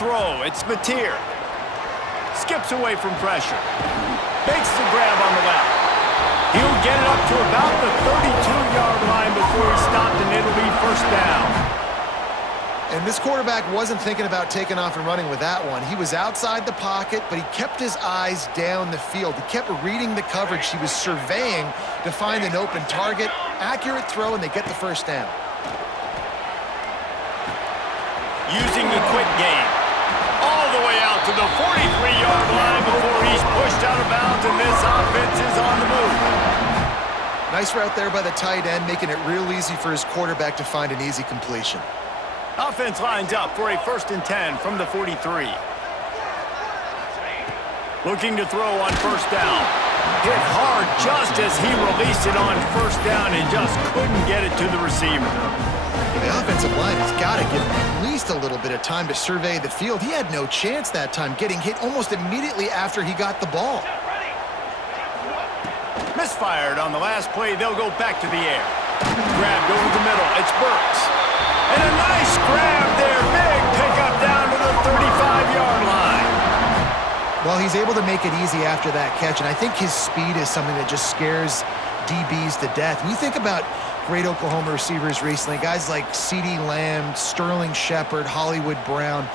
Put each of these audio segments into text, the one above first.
throw. It's Mateer. Skips away from pressure. Makes the grab on the left. He'll get it up to about the 32-yard line before he's stopped, and it'll be first down. And this quarterback wasn't thinking about taking off and running with that one. He was outside the pocket, but he kept his eyes down the field. He kept reading the coverage. He was surveying to find an open target. Accurate throw, and they get the first down. Using the quick game. All the way out to the 43-yard line before he's pushed out of bounds, and this offense is on the move. Nice route there by the tight end, making it real easy for his quarterback to find an easy completion. Offense lines up for a 1st and 10 from the 43. Looking to throw on first down. Hit hard just as he released it on first down and just couldn't get it to the receiver. The offensive line has got to give him at least a little bit of time to survey the field. He had no chance that time, getting hit almost immediately after he got the ball. Misfired on the last play. They'll go back to the air. Grabbed over the middle. It's Burks. And a nice grab there. Big pickup down to the 35-yard line. Well, he's able to make it easy after that catch, and I think his speed is something that just scares DBs to death. When you think about great Oklahoma receivers recently, guys like CeeDee Lamb, Sterling Shepard, Hollywood Brown,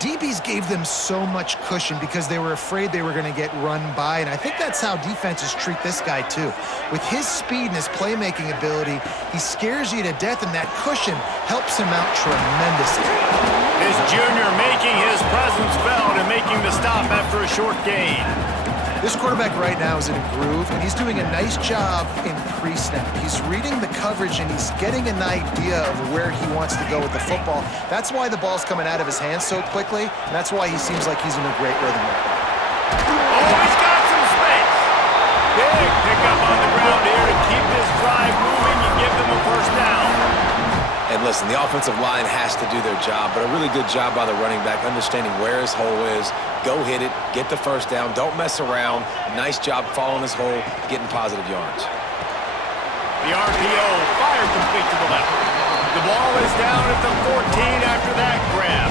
DBs gave them so much cushion because they were afraid they were going to get run by, and I think that's how defenses treat this guy too. With his speed and his playmaking ability, he scares you to death, and that cushion helps him out tremendously. This junior making his presence felt and making the stop after a short gain. This quarterback right now is in a groove, and he's doing a nice job in pre-snap. He's reading the coverage, and he's getting an idea of where he wants to go with the football. That's why the ball's coming out of his hands so quickly, and that's why he seems like he's in a great rhythm right now. Oh, he's got some space. Big pickup on the ground here to keep this drive moving and give them a first down. And listen, the offensive line has to do their job, but a really good job by the running back, understanding where his hole is. Go hit it, get the first down, don't mess around. Nice job following his hole, getting positive yards. The RPO fired complete to the left. The ball is down at the 14 after that grab.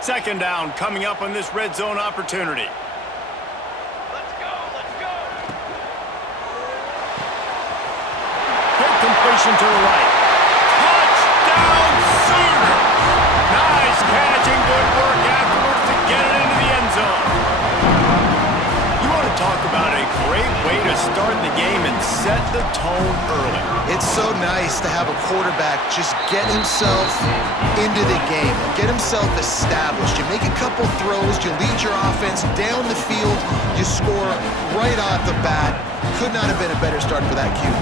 Second down coming up on this red zone opportunity. Completion to the right. Touchdown Sooners! Nice catch and good work afterwards to get it into the end zone. You want to talk about a great way to start the game and set the tone early. It's so nice to have a quarterback just get himself into the game, get himself established. You make a couple throws, you lead your offense down the field, you score right off the bat. Could not have been a better start for that QB.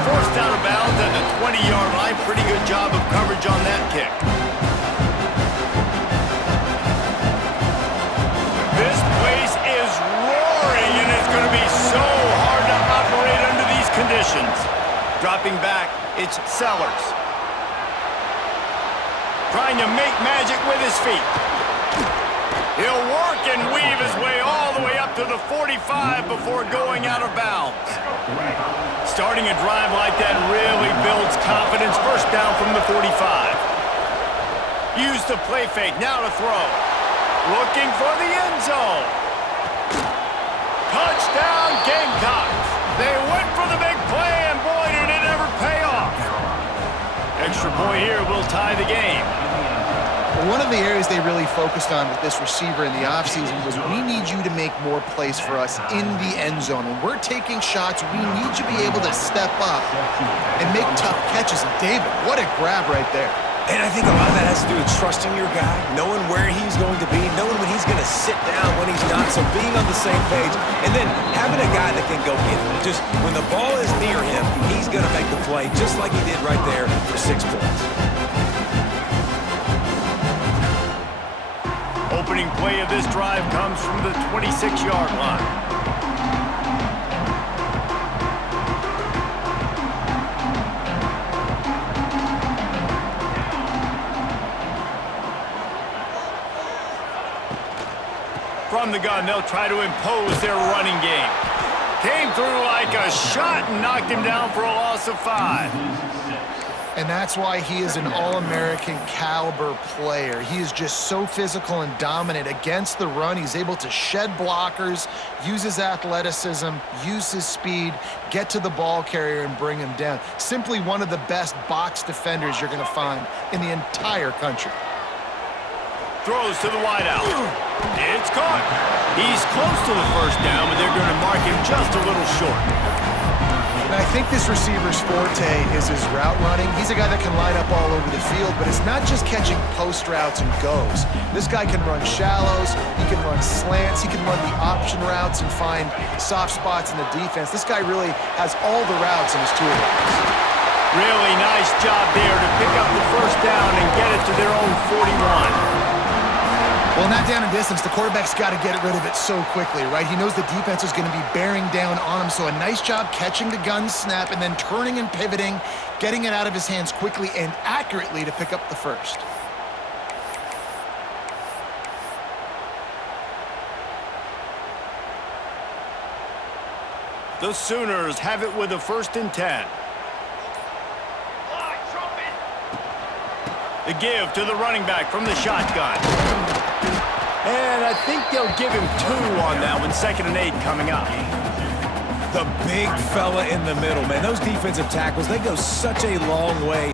Forced out of bounds at the 20-yard line. Pretty good job of coverage on that kick. This place is roaring, and it's going to be so hard to operate under these conditions. Dropping back, it's Sellers. Trying to make magic with his feet. He'll work and weave his way all the way up to the 45 before going out of bounds. Starting a drive like that really builds confidence. First down from the 45. Use the play fake, now to throw. Looking for the end zone. Touchdown Gamecocks. They went for the big play, and boy, did it ever pay off. Extra point here will tie the game. One of the areas they really focused on with this receiver in the offseason was we need you to make more plays for us in the end zone. When we're taking shots, we need you to be able to step up and make tough catches. And David, what a grab right there. And I think a lot of that has to do with trusting your guy, knowing where he's going to be, knowing when he's going to sit down, when he's not, so being on the same page, and then having a guy that can go get it. Just when the ball is near him, he's going to make the play, just like he did right there for 6 points. Opening play of this drive comes from the 26-yard line. From the gun, they'll try to impose their running game. Came through like a shot and knocked him down for a loss of 5. And that's why he is an All-American caliber player. He is just so physical and dominant against the run. He's able to shed blockers, use his athleticism, use his speed, get to the ball carrier and bring him down. Simply one of the best box defenders you're going to find in the entire country. Throws to the wideout. It's caught. He's close to the first down, but they're going to mark him just a little short. And I think this receiver's forte is his route running. He's a guy that can line up all over the field, but it's not just catching post routes and goes. This guy can run shallows, he can run slants, he can run the option routes and find soft spots in the defense. This guy really has all the routes in his toolbox. Really nice job there to pick up the first down and get it to their own 41. Well, in that down and distance, the quarterback's got to get rid of it so quickly, right? He knows the defense is going to be bearing down on him, so a nice job catching the gun snap and then turning and pivoting, getting it out of his hands quickly and accurately to pick up the first. The Sooners have it with a 1st and 10. The give to the running back from the shotgun. And I think they'll give him 2 on that one. 2nd and 8 coming up. The big fella in the middle, man. Those defensive tackles, they go such a long way.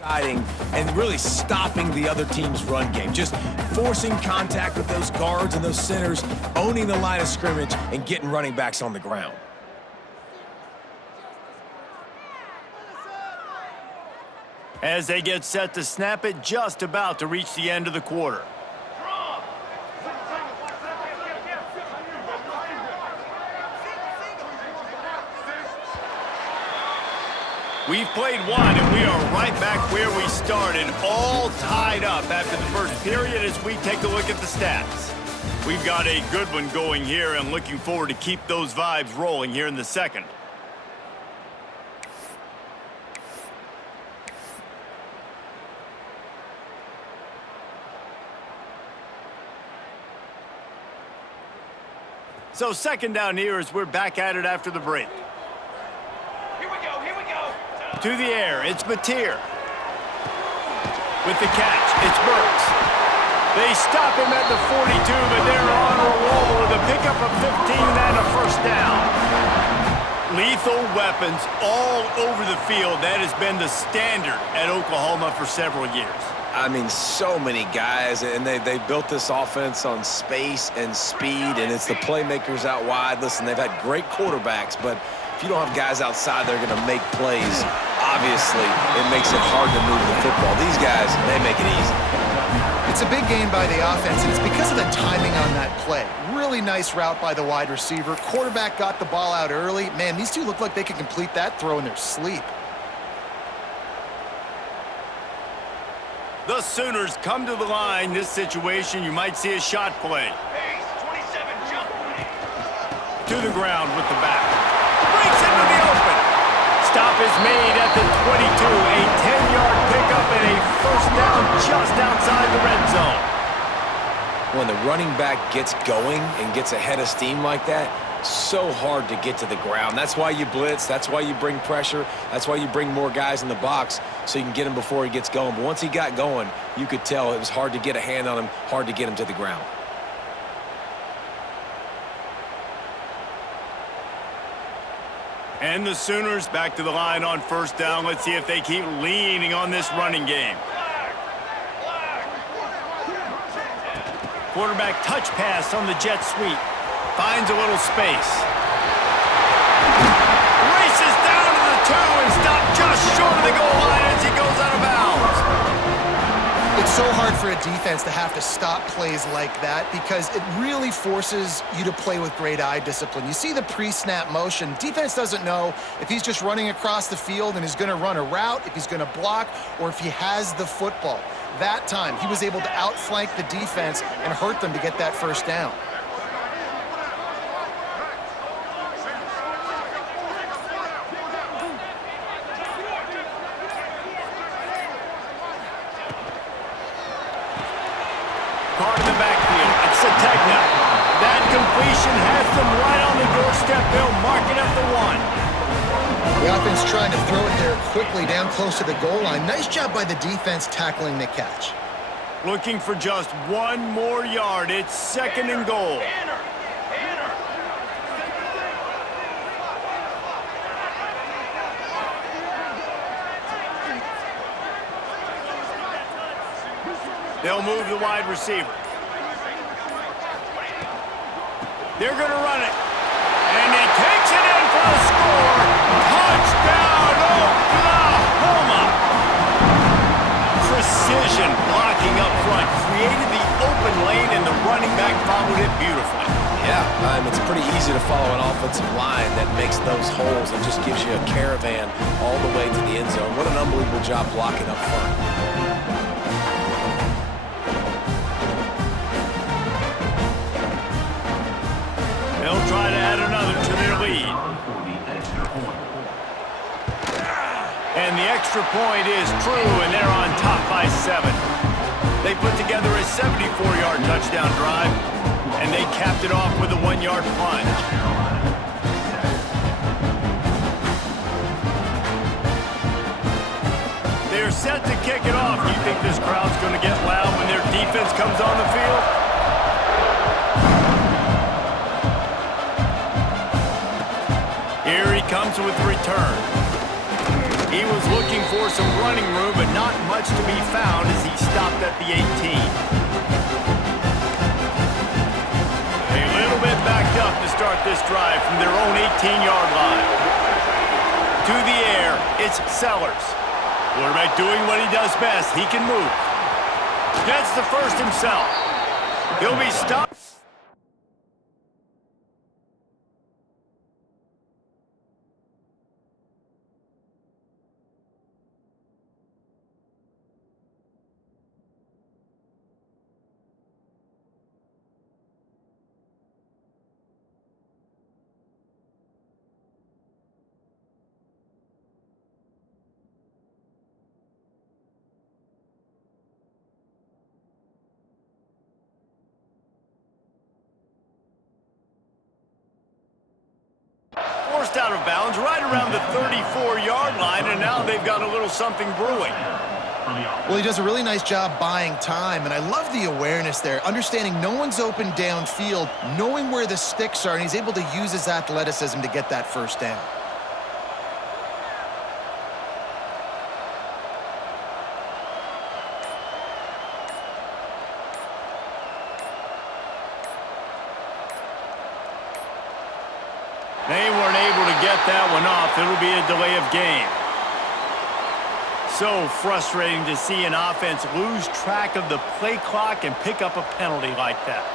Exciting and really stopping the other team's run game. Just forcing contact with those guards and those centers, owning the line of scrimmage, and getting running backs on the ground. As they get set to snap it, just about to reach the end of the quarter. We've played one, and we are right back where we started, all tied up after the first period as we take a look at the stats. We've got a good one going here, and looking forward to keep those vibes rolling here in the second. So second down here as we're back at it after the break. To the air, it's Mateer. With the catch, it's Burks. They stop him at the 42, but they're on a roll with a pickup of 15 and a first down. Lethal weapons all over the field. That has been the standard at Oklahoma for several years. I mean, so many guys, and they built this offense on space and speed, and it's the playmakers out wide. Listen, they've had great quarterbacks, but if you don't have guys outside that are going to make plays, obviously it makes it hard to move the football. These guys, they make it easy. It's a big gain by the offense, and it's because of the timing on that play. Really nice route by the wide receiver. Quarterback got the ball out early. Man, these two look like they can complete that throw in their sleep. The Sooners come to the line. This situation, you might see a shot play. To the ground with the back. Breaks into the open. Stop is made at the 22. A 10-yard pickup and a first down just outside the red zone. When the running back gets going and gets ahead of steam like that, so hard to get to the ground. That's why you blitz. That's why you bring pressure. That's why you bring more guys in the box so you can get him before he gets going. But once he got going, you could tell it was hard to get a hand on him, hard to get him to the ground. And the Sooners back to the line on first down. Let's see if they keep leaning on this running game. Quarterback touch pass on the jet sweep. Finds a little space. Races down to the 2 and stopped just short of the goal line as he goes out of bounds. It's so hard for a defense to have to stop plays like that because it really forces you to play with great eye discipline. You see the pre-snap motion. Defense doesn't know if he's just running across the field and is going to run a route, if he's going to block, or if he has the football. That time, he was able to outflank the defense and hurt them to get that first down. Card in the backfield. It's Sategna. That completion has them right on the doorstep. They'll mark it at the 1. The offense trying to throw it there quickly down close to the goal line. Nice job by the defense tackling the catch. Looking for just one more yard. It's second and goal. They'll move the wide receiver. They're going to run it. And he takes it in for a score. Touchdown, Oklahoma! Precision blocking up front. Created the open lane, and the running back followed it beautifully. Yeah, it's pretty easy to follow an offensive line that makes those holes and just gives you a caravan all the way to the end zone. What an unbelievable job blocking up front. They'll try to add another to their lead. And the extra point is true, and they're on top by 7. They put together a 74-yard touchdown drive, and they capped it off with a 1-yard plunge. They're set to kick it off. Do you think this crowd's going to get loud when their defense comes on the field? Here he comes with the return. He was looking for some running room, but not much to be found as he stopped at the 18. A little bit backed up to start this drive from their own 18-yard line. To the air, it's Sellers. Quarterback doing what he does best. He can move. Gets the first himself. He'll be stopped. Forced out of bounds right around the 34-yard line, and now they've got a little something brewing. Well, he does a really nice job buying time, and I love the awareness there, understanding no one's open downfield, knowing where the sticks are, and he's able to use his athleticism to get that first down. They weren't able to get that one off. It'll be a delay of game. So frustrating to see an offense lose track of the play clock and pick up a penalty like that.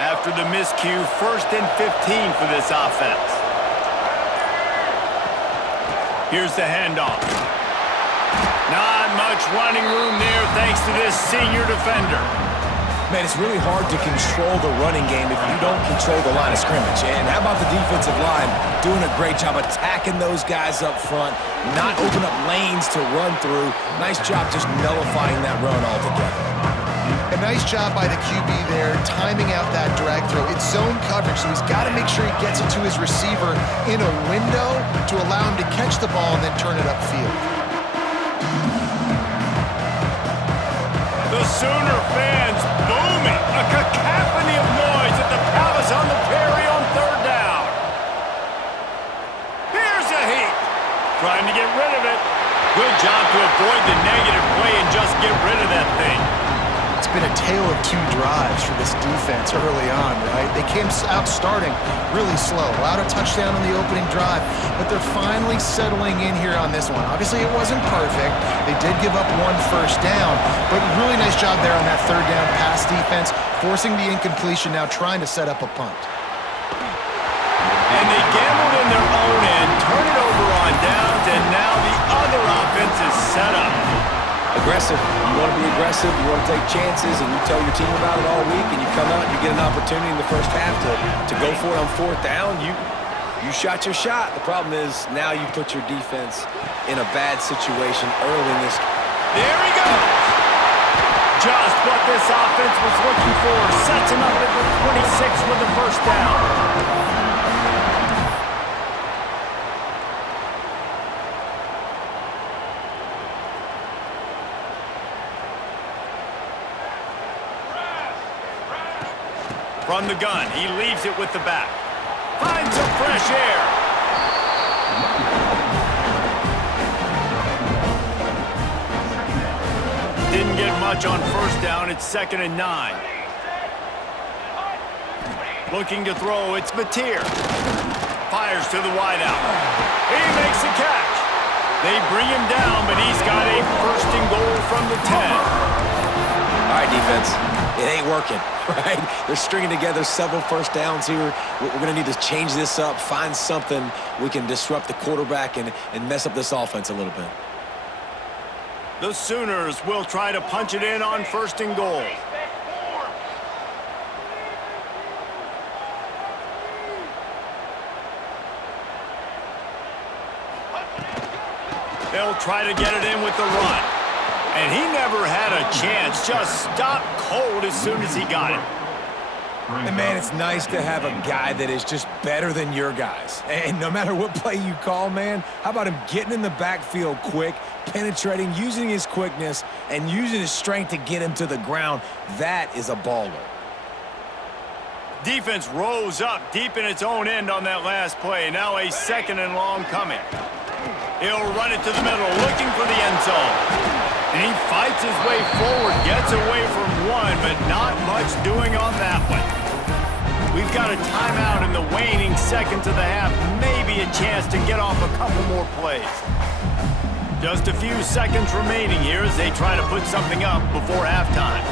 After the miscue, 1st and 15 for this offense. Here's the handoff. Not much running room there thanks to this senior defender. Man, it's really hard to control the running game if you don't control the line of scrimmage. And how about the defensive line doing a great job attacking those guys up front, not open up lanes to run through. Nice job just nullifying that run altogether. A nice job by the QB there, timing out that drag throw. It's zone coverage, so he's got to make sure he gets it to his receiver in a window to allow him to catch the ball and then turn it upfield. The Sooner fans booming. A cacophony of noise at the Palace on the Prairie on 3rd down. Here's a heat. Trying to get rid of it. Good job to avoid the negative play and just get rid of that thing. It's been a tale of 2 drives for this defense early on, right? They came out starting really slow, allowed a touchdown on the opening drive, but they're finally settling in here on this one. Obviously, it wasn't perfect. They did give up 1 first down, but really nice job there on that 3rd down pass defense, forcing the incompletion, now trying to set up a punt. And they gambled in their own end, turn it over on downs, and now the other offense is set up. Aggressive. You want to be aggressive. You want to take chances, and you tell your team about it all week, and you come out and you get an opportunity in the first half to go for it on 4th down. You shot your shot. The problem is now you put your defense in a bad situation early in this. There he goes. Just what this offense was looking for. Sets him up at the 26 with the first down. From the gun, he leaves it with the back. Finds some fresh air. Didn't get much on 1st down. It's 2nd and 9. Looking to throw, it's Mateer. Fires to the wideout. He makes a catch. They bring him down, but he's got a 1st and goal from the 10. All right, defense. It ain't working, right? They're stringing together several first downs here. We're going to need to change this up, find something we can disrupt the quarterback and mess up this offense a little bit. The Sooners will try to punch it in on 1st and goal. They'll try to get it in with the run. And he never had a chance, just stopped cold as soon as he got it. And, man, it's nice to have a guy that is just better than your guys. And no matter what play you call, man, how about him getting in the backfield quick, penetrating, using his quickness, and using his strength to get him to the ground? That is a baller. Defense rose up deep in its own end on that last play. Now a 2nd and long coming. He'll run it to the middle, looking for the end zone. And he fights his way forward, gets away from one, but not much doing on that one. We've got a timeout in the waning seconds of the half. Maybe a chance to get off a couple more plays. Just a few seconds remaining here as they try to put something up before halftime.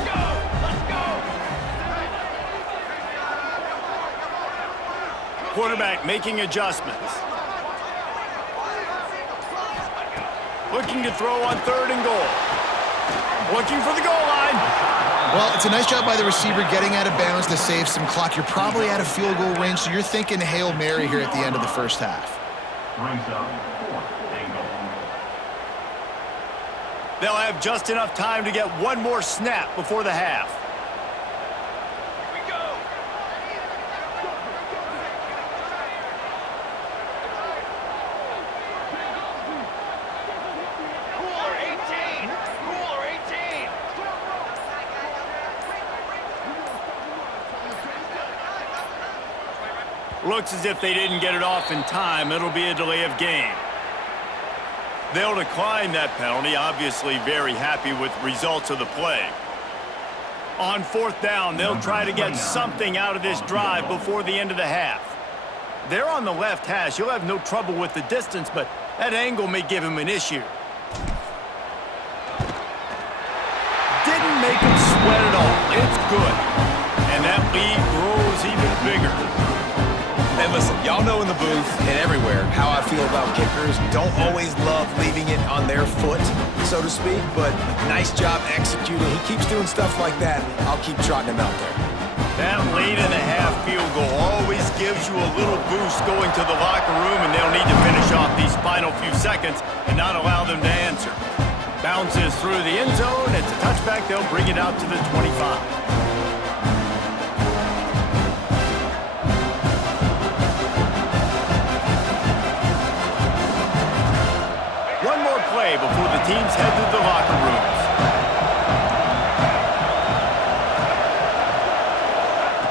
Quarterback making adjustments. Looking to throw on 3rd and goal. Looking for the goal line. Well, it's a nice job by the receiver getting out of bounds to save some clock. You're probably out of field goal range, so you're thinking Hail Mary here at the end of the first half. They'll have just enough time to get one more snap before the half. Looks as if they didn't get it off in time. It'll be a delay of game. They'll decline that penalty, obviously very happy with results of the play. On 4th down, they'll try to get something out of this drive before the end of the half. They're on the left hash. He'll have no trouble with the distance, but that angle may give him an issue. Didn't make him sweat at all. It's good. And that lead grows even bigger. And listen, y'all know in the booth and everywhere how I feel about kickers. Don't always love leaving it on their foot, so to speak, but nice job executing. He keeps doing stuff like that. I'll keep trotting him out there. That late in the half field goal always gives you a little boost going to the locker room, and they'll need to finish off these final few seconds and not allow them to answer. Bounces through the end zone. It's a touchback. They'll bring it out to the 25. Before the teams head to the locker rooms.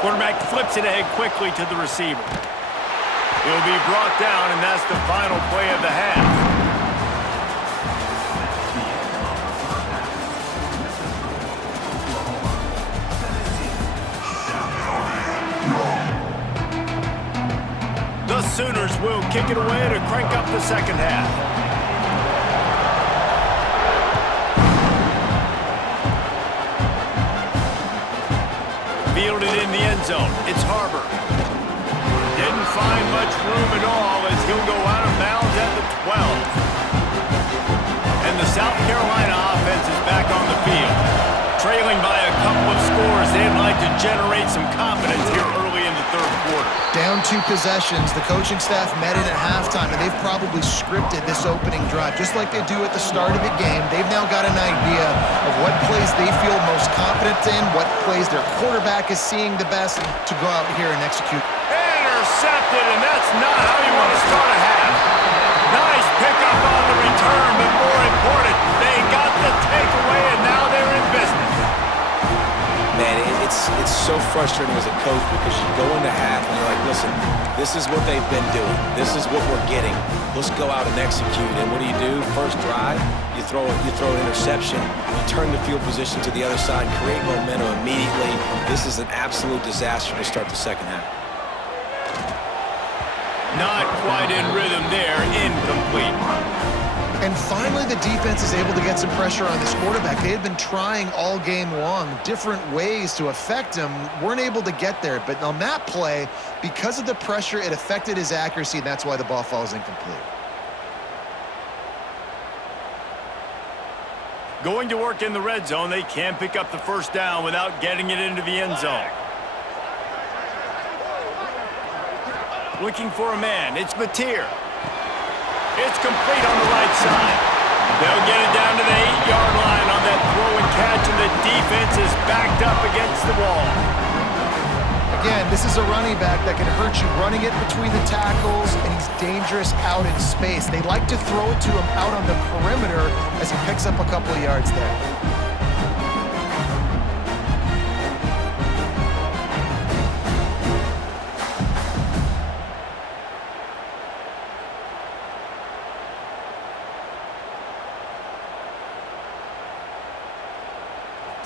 Quarterback flips it ahead quickly to the receiver. He'll be brought down, and that's the final play of the half. The Sooners will kick it away to crank up the second half. Fielded in the end zone. It's Harbor. Didn't find much room at all as he'll go out of bounds at the 12. And the South Carolina offense is back on the field. Trailing by a couple of scores, they'd like to generate some confidence here early in the 3rd quarter. Down 2 possessions. The coaching staff met in at halftime, and they've probably scripted this opening drive, just like they do at the start of the game. They've now got an idea of what plays they feel most confident in, what plays their quarterback is seeing the best to go out here and execute. Intercepted, and that's not how you want to start a half. Nice pickup on the return, but more important, they got the takeaway, and now they're in business. Man, it's so frustrating as a coach because you go into half and you're like, listen, this is what they've been doing. This is what we're getting. Let's go out and execute. And what do? First drive, you throw an interception, you turn the field position to the other side, create momentum immediately. This is an absolute disaster to start the second half. Not quite in rhythm there, incomplete. And finally, the defense is able to get some pressure on this quarterback. They had been trying all game long, different ways to affect him, weren't able to get there. But on that play, because of the pressure, it affected his accuracy, and that's why the ball falls incomplete. Going to work in the red zone, they can't pick up the first down without getting it into the end zone. Looking for a man, it's Mateer. It's complete on the right side. They'll get it down to the 8-yard line on that throw and catch, and the defense is backed up against the wall. Again, this is a running back that can hurt you running it between the tackles, and he's dangerous out in space. They like to throw it to him out on the perimeter as he picks up a couple of yards there.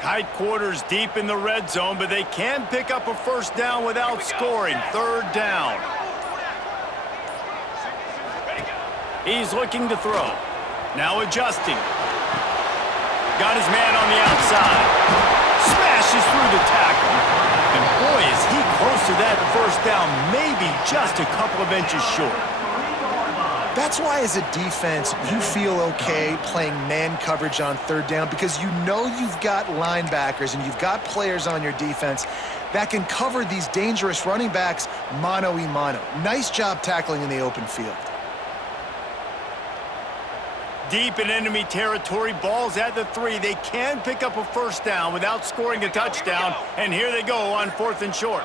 Tight quarters deep in the red zone, but they can pick up a first down without scoring. Third down. He's looking to throw. Now adjusting. Got his man on the outside. Smashes through the tackle. And boy, is he close to that first down, maybe just a couple of inches short. That's why, as a defense, you feel okay playing man coverage on third down, because you know you've got linebackers and you've got players on your defense that can cover these dangerous running backs mano-a-mano. Nice job tackling in the open field. Deep in enemy territory, ball's at the 3. They can pick up a first down without scoring a touchdown, and here they go on 4th and short.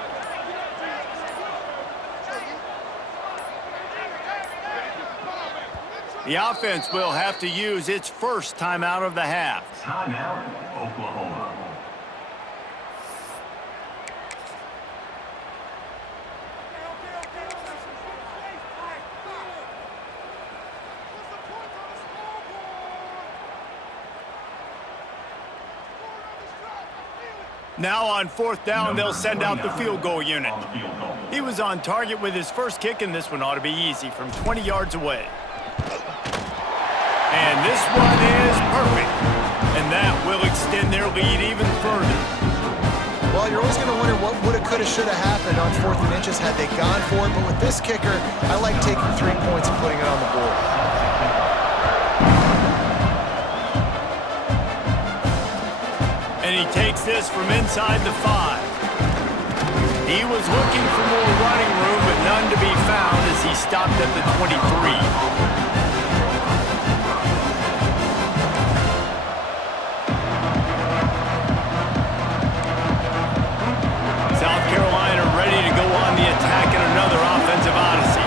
The offense will have to use its first timeout of the half. Timeout, Oklahoma. Now on 4th down, they'll send out the field goal unit. He was on target with his first kick, and this one ought to be easy from 20 yards away. And this one is perfect. And that will extend their lead even further. Well, you're always going to wonder what woulda, coulda, shoulda happened on 4th and inches had they gone for it. But with this kicker, I like taking 3 points and putting it on the board. And he takes this from inside the 5. He was looking for more running room, but none to be found as he stopped at the 23. South Carolina ready to go on the attack in another offensive odyssey.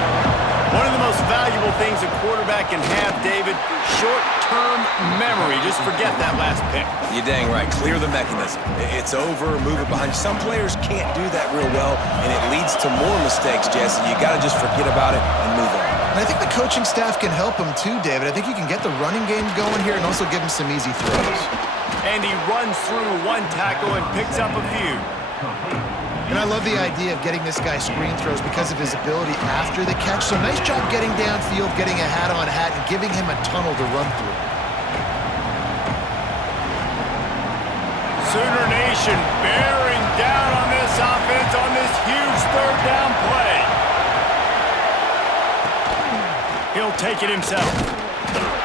One of the most valuable things a quarterback can have, David, short-term memory. Just forget that last pick. You're dang right. Clear the mechanism. It's over, move it behind. Some players can't do that real well, and it leads to more mistakes, Jesse. You got to just forget about it and move on. And I think the coaching staff can help him too, David. I think you can get the running game going here and also give him some easy throws. And he runs through one tackle and picks up a few. And I love the idea of getting this guy screen throws because of his ability after the catch. So nice job getting downfield, getting a hat-on-hat, and giving him a tunnel to run through. Sooner Nation bearing down on this offense on this huge third down play. He'll take it himself.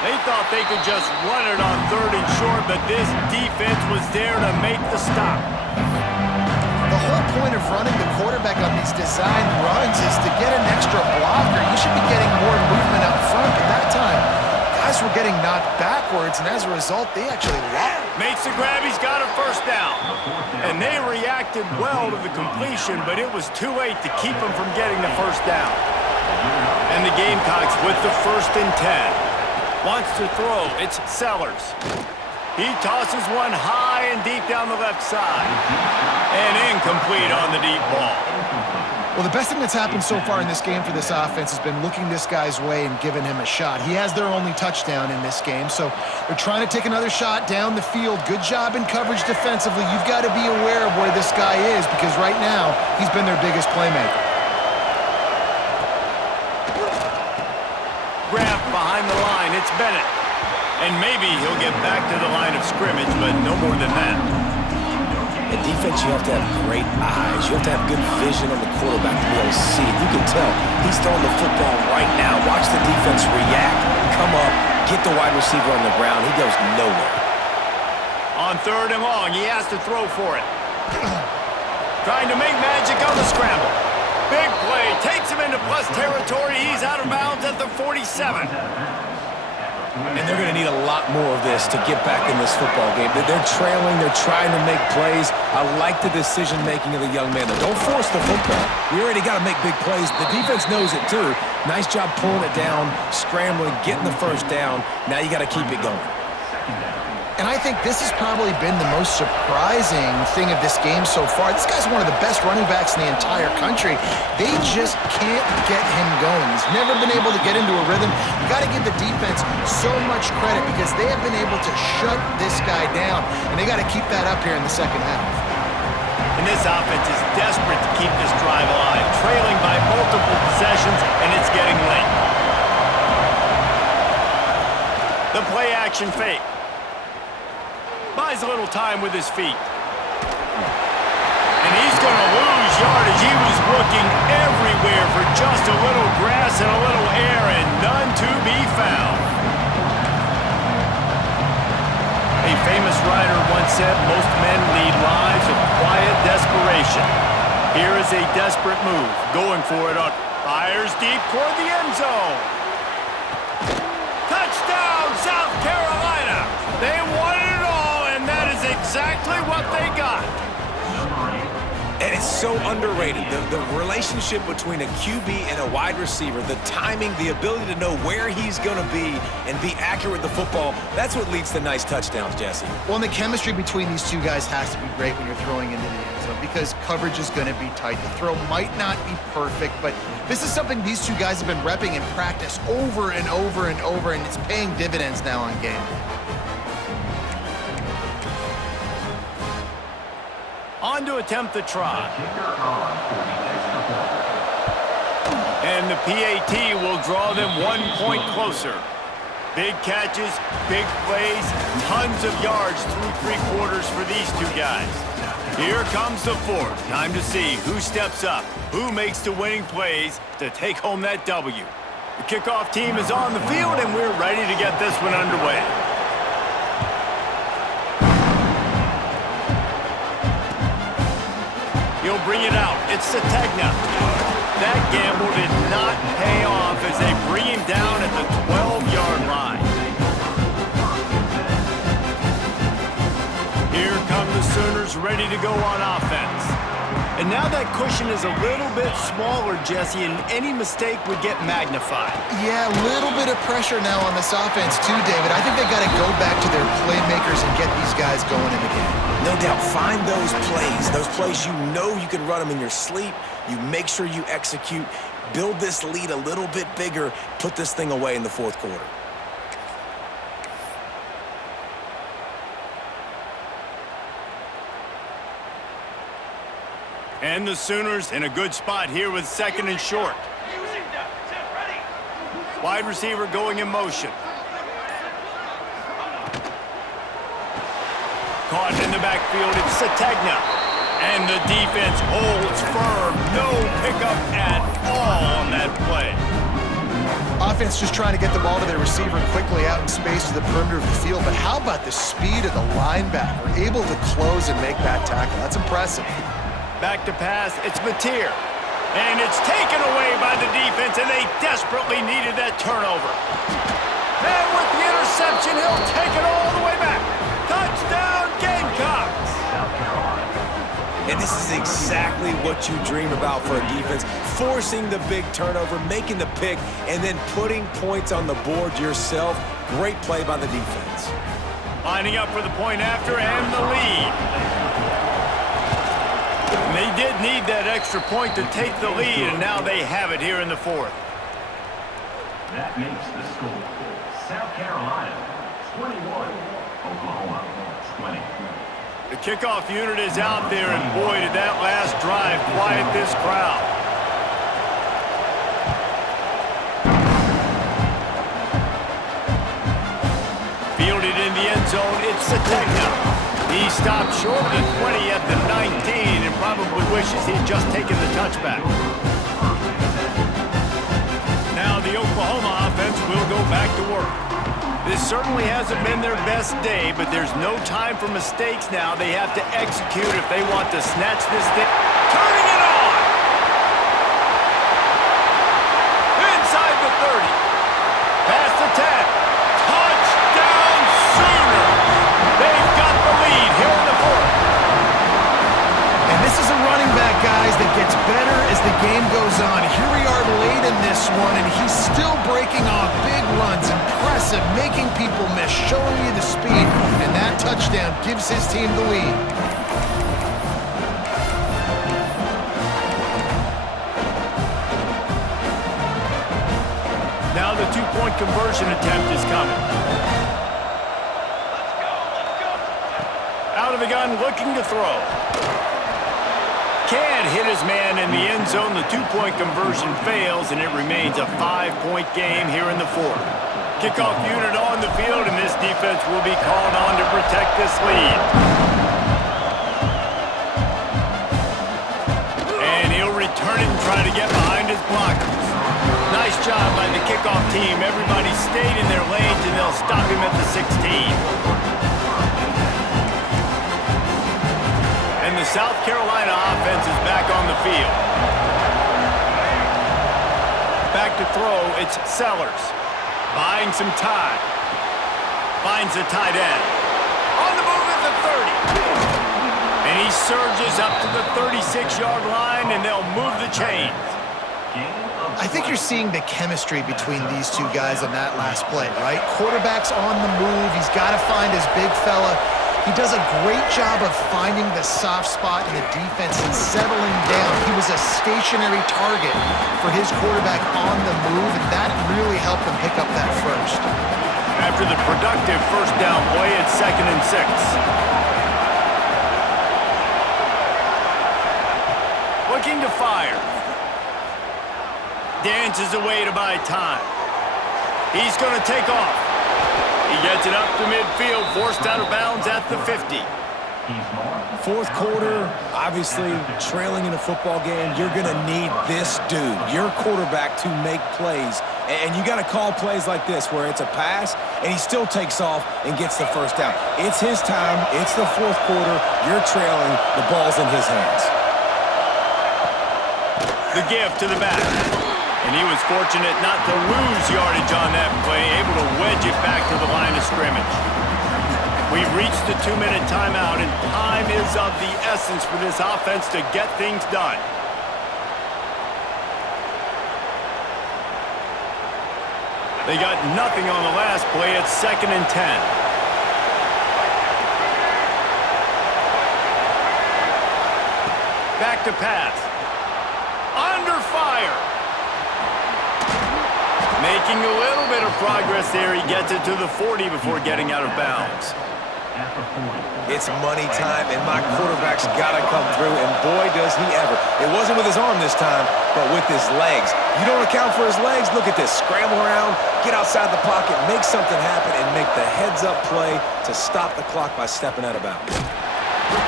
They thought they could just run it on 3rd and short, but this defense was there to make the stop. The whole point of running the quarterback on these design runs is to get an extra blocker. You should be getting more movement up front. At that time, guys were getting knocked backwards, and as a result, they actually lost. Makes the grab, he's got a first down. And they reacted well to the completion, but it was too late to keep them from getting the first down. And the Gamecocks with the 1st and 10. Wants to throw, it's Sellers. He tosses one high and deep down the left side. And incomplete on the deep ball. Well, the best thing that's happened so far in this game for this offense has been looking this guy's way and giving him a shot. He has their only touchdown in this game, so they're trying to take another shot down the field. Good job in coverage defensively. You've got to be aware of where this guy is because right now he's been their biggest playmaker. Grab behind the line, it's Bennett. And maybe he'll get back to the line of scrimmage, but no more than that. In defense, you have to have great eyes. You have to have good vision on the quarterback to be able to see it. You can tell he's throwing the football right now. Watch the defense react, come up, get the wide receiver on the ground. He goes nowhere. On 3rd and long, he has to throw for it. Trying to make magic on the scramble. Big play, takes him into plus territory. He's out of bounds at the 47. And they're going to need a lot more of this to get back in this football game. They're trailing. They're trying to make plays. I like the decision-making of the young man. Don't force the football. We already got to make big plays. The defense knows it, too. Nice job pulling it down, scrambling, getting the first down. Now you got to keep it going. And I think this has probably been the most surprising thing of this game so far. This guy's one of the best running backs in the entire country. They just can't get him going. He's never been able to get into a rhythm. You got to give the defense so much credit because they have been able to shut this guy down, and they got to keep that up here in the second half. And this offense is desperate to keep this drive alive, trailing by multiple possessions, and it's getting late. The play action fake. Buys a little time with his feet. And he's going to lose yardage. He was looking everywhere for just a little grass and a little air, and none to be found. A famous writer once said, most men lead lives of quiet desperation. Here is a desperate move, going for it on. Fires deep toward the end zone. Touchdown, South Carolina. They won it all, and that is exactly what they got. And it's so underrated. The relationship between a QB and a wide receiver, the timing, the ability to know where he's going to be and be accurate with the football, that's what leads to nice touchdowns, Jesse. Well, and the chemistry between these two guys has to be great when you're throwing into the end zone because coverage is going to be tight. The throw might not be perfect, but this is something these two guys have been repping in practice over and over and over, and it's paying dividends now on game day. On to attempt the try. And the PAT will draw them 1 point closer. Big catches, big plays, tons of yards through 3 quarters for these two guys. Here comes the fourth. Time to see who steps up, who makes the winning plays to take home that W. The kickoff team is on the field, and we're ready to get this one underway. He'll bring it out. It's Sategna. That gamble did not pay off as they bring him down at the 12-yard line. Here come the Sooners ready to go on offense. And now that cushion is a little bit smaller, Jesse, and any mistake would get magnified. Yeah, a little bit of pressure now on this offense too, David. I think they got to go back to their playmakers and get these guys going in the game. No doubt, find those plays you know you can run them in your sleep. You make sure you execute, build this lead a little bit bigger, put this thing away in the fourth quarter. And the Sooners in a good spot here with 2nd and short. Wide receiver going in motion. Caught in the backfield, it's Sategna. And the defense holds firm. No pickup at all on that play. Offense just trying to get the ball to their receiver quickly out in space to the perimeter of the field. But how about the speed of the linebacker? Able to close and make that tackle. That's impressive. Back to pass, it's Mateer. And it's taken away by the defense, and they desperately needed that turnover. And with the interception, he'll take it all the way back. Touchdown, Gamecocks! And this is exactly what you dream about for a defense. Forcing the big turnover, making the pick, and then putting points on the board yourself. Great play by the defense. Lining up for the point after and the lead. And they did need that extra point to take the lead, and now they have it here in the fourth. That makes the score South Carolina 21, Oklahoma 20. The kickoff unit is out there, and boy, did that last drive quiet this crowd. Fielded in the end zone, it's Sategna. He stopped short of the 20 at the 19 and probably wishes he'd just taken the touchback. Now the Oklahoma offense will go back to work. This certainly hasn't been their best day, but there's no time for mistakes now. They have to execute if they want to snatch this thing. Turning it on! Inside the 30. Past the 10. game goes on. Here we are late in this one, and he's still breaking off big runs. Impressive, making people miss, showing you the speed. And that touchdown gives his team the lead. Now the two-point conversion attempt is coming. Out of the gun, looking to throw. Can't hit his man in the end zone. The two-point conversion fails, and it remains a 5-point game here in the fourth. Kickoff unit on the field, and this defense will be called on to protect this lead. And he'll return it and try to get behind his blockers. Nice job by the kickoff team. Everybody stayed in their lanes, and they'll stop him at the 16. And the South Carolina offense is back on the field. Back to throw, it's Sellers. Buying some time. Finds the tight end. On the move at the 30. And he surges up to the 36-yard line, and they'll move the chains. I think you're seeing the chemistry between these two guys on that last play, right? Quarterback's on the move. He's got to find his big fella. He does a great job of finding the soft spot in the defense and settling down. He was a stationary target for his quarterback on the move, and that really helped him pick up that first. After the productive first down play, it's 2nd and 6. Looking to fire. Dances away to buy time. He's going to take off. He gets it up to midfield, forced out of bounds at the 50. Fourth quarter, obviously trailing in a football game, you're going to need this dude, your quarterback, to make plays. And you got to call plays like this where it's a pass and he still takes off and gets the first down. It's his time. It's the fourth quarter. You're trailing. The ball's in his hands. The give to the back. And he was fortunate not to lose yardage on that play, able to wedge it back to the line of scrimmage. We've reached the 2-minute timeout, and time is of the essence for this offense to get things done. They got nothing on the last play. It's 2nd and 10. Back to pass. Under fire. Making a little bit of progress there. He gets it to the 40 before getting out of bounds. It's money time, and my quarterback's got to come through, and boy, does he ever. It wasn't with his arm this time, but with his legs. You don't account for his legs? Look at this. Scramble around, get outside the pocket, make something happen, and make the heads-up play to stop the clock by stepping out of bounds.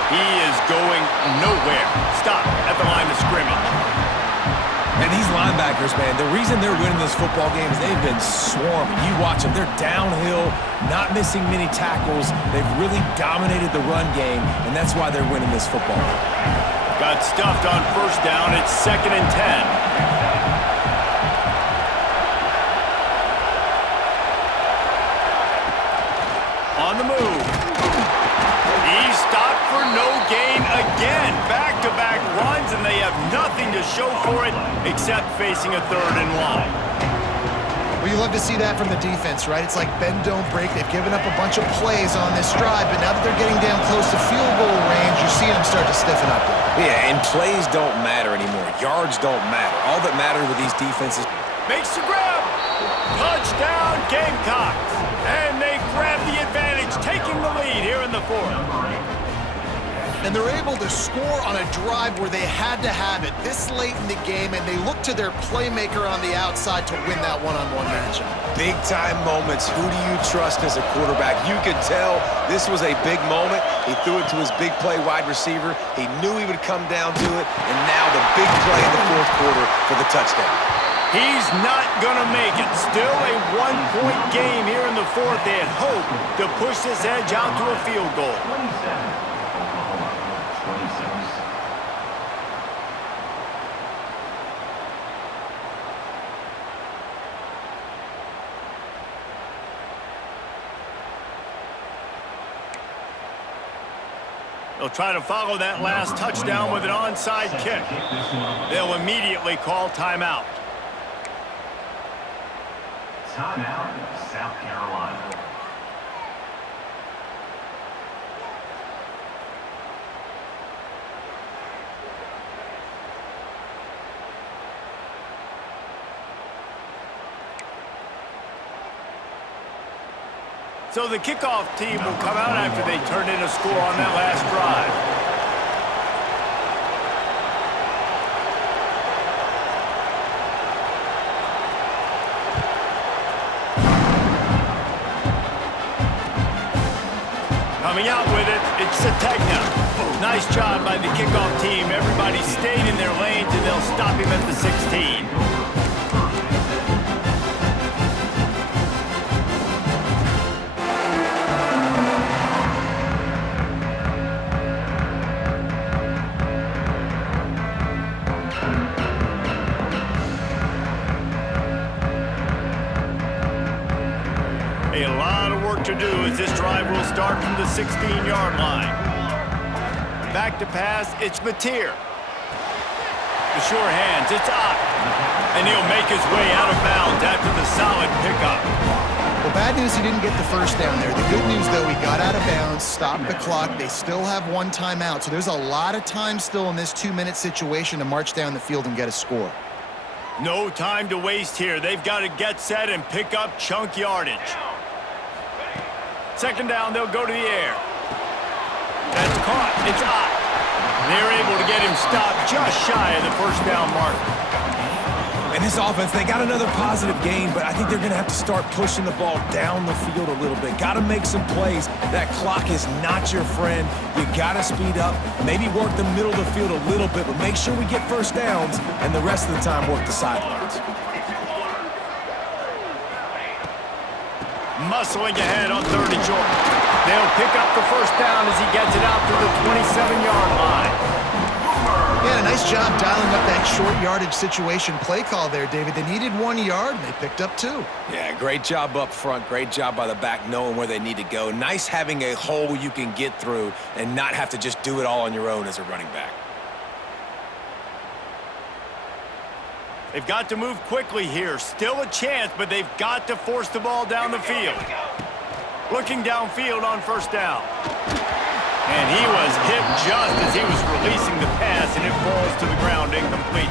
He is going nowhere. Stop at the line of scrimmage. And these linebackers, man, the reason they're winning this football game is they've been swarming. You watch them. They're downhill, not missing many tackles. They've really dominated the run game, and that's why they're winning this football game. Got stuffed on first down. It's 2nd and 10. On the move. He's stopped for no gain again. Back-to-back runs, and they have nothing to show for it except facing a 3rd and long. Well, you love to see that from the defense, right? It's like bend, don't break. They've given up a bunch of plays on this drive, but now that they're getting down close to field goal range, you're seeing them start to stiffen up. Yeah, and plays don't matter anymore. Yards don't matter. All that matters with these defenses. Makes the grab. Touchdown, Gamecocks. And they grab the advantage, taking the lead here in the fourth. And they're able to score on a drive where they had to have it this late in the game, and they look to their playmaker on the outside to win that one-on-one matchup. Big-time moments. Who do you trust as a quarterback? You could tell this was a big moment. He threw it to his big play wide receiver. He knew he would come down to it, and now the big play in the fourth quarter for the touchdown. He's not going to make it. Still a one-point game here in the fourth. They had hoped to push this edge out to a field goal. 27. Oklahoma, 26. They'll try to follow that last touchdown with an onside kick. They'll immediately call timeout. Timeout, South Carolina. So the kickoff team will come out after they turn in a score on that last drive. Coming out with it, it's Sategna. Nice job by the kickoff team. Everybody stayed in their lanes, and they'll stop him at the 16. A lot of work to do as this drive will start from the 16-yard line. Back to pass, it's Mateer. The sure hands, it's Ott. And he'll make his way out of bounds after the solid pickup. Well, bad news, he didn't get the first down there. The good news, though, he got out of bounds, stopped the clock. They still have one timeout, so there's a lot of time still in this 2-minute situation to march down the field and get a score. No time to waste here. They've got to get set and pick up chunk yardage. Second down, they'll go to the air. That's caught. It's Ott. They're able to get him stopped just shy of the first down mark. And this offense, they got another positive game, but I think they're going to have to start pushing the ball down the field a little bit. Got to make some plays. That clock is not your friend. You got to speed up, maybe work the middle of the field a little bit, but make sure we get first downs, and the rest of the time work the sidelines. Muscling ahead on 3rd and short. They'll pick up the first down as he gets it out to the 27-yard line. Yeah, a nice job dialing up that short yardage situation play call there, David. They needed 1 yard, and they picked up 2. Yeah, great job up front. Great job by the back knowing where they need to go. Nice having a hole you can get through and not have to just do it all on your own as a running back. They've got to move quickly here. Still a chance, but they've got to force the ball down the field. Looking downfield on first down. And he was hit just as he was releasing the pass, and it falls to the ground incomplete.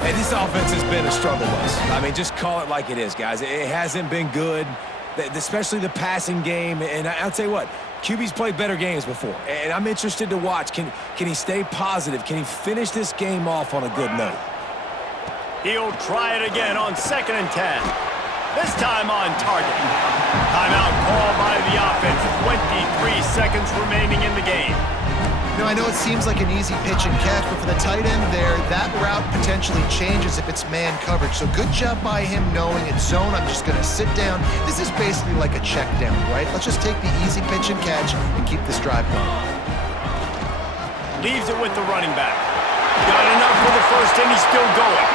Hey, this offense has been a struggle bus. I mean, just call it like it is, guys. It hasn't been good, especially the passing game. And I'll tell you what, QB's played better games before. And I'm interested to watch. Can he stay positive? Can he finish this game off on a good note? He'll try it again on 2nd and 10. This time on target. Timeout called by the offense. 23 seconds remaining in the game. You know, I know it seems like an easy pitch and catch, but for the tight end there, that route potentially changes if it's man coverage. So good job by him knowing it's zone. I'm just going to sit down. This is basically like a check down, right? Let's just take the easy pitch and catch and keep this drive going. Leaves it with the running back. Got enough for the first, and he's still going.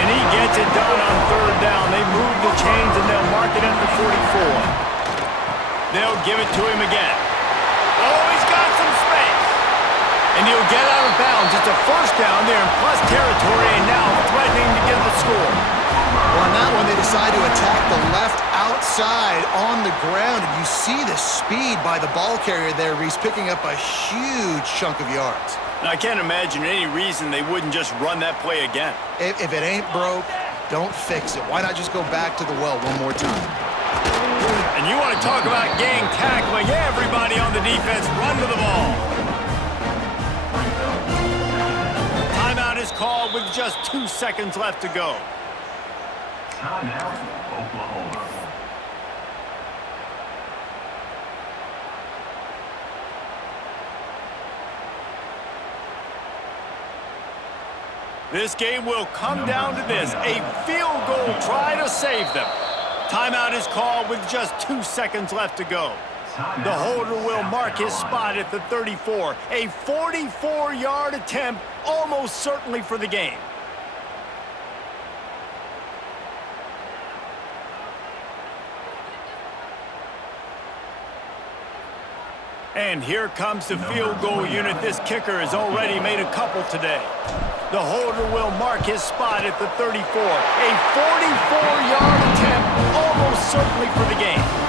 And he gets it done on 3rd down. They move the chains, and they'll mark it at the 44. They'll give it to him again. Oh, he's got some space. And he'll get out of bounds. It's a first down there in plus territory, and now threatening to get the score. Well, on that one, they decide to attack the left outside on the ground, and you see the speed by the ball carrier there, Reese, picking up a huge chunk of yards. Now, I can't imagine any reason they wouldn't just run that play again. If it ain't broke, don't fix it. Why not just go back to the well one more time? And you want to talk about gang tackling, everybody on the defense run to the ball. Timeout is called with just 2 seconds left to go. Timeout, Oklahoma. This game will come down to this, a field goal try to save them. Timeout is called with just 2 seconds left to go. The holder will mark his spot at the 34. A 44-yard attempt, almost certainly for the game. And here comes the field goal unit. This kicker has already made a couple today. The holder will mark his spot at the 34. A 44-yard attempt, almost certainly for the game.